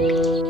Música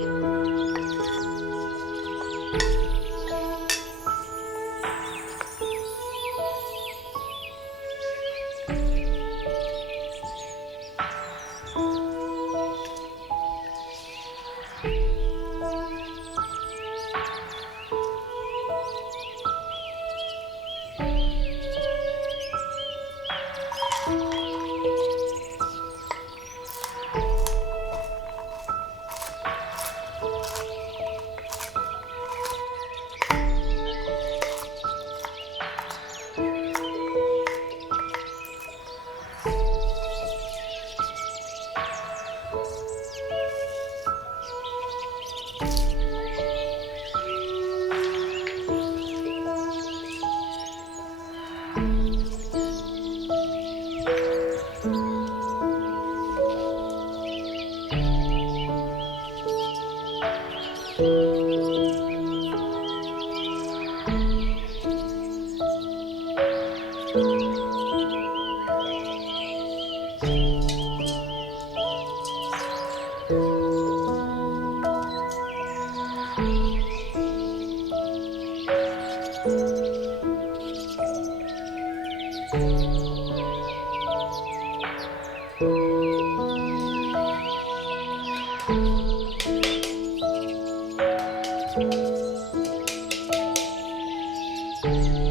Música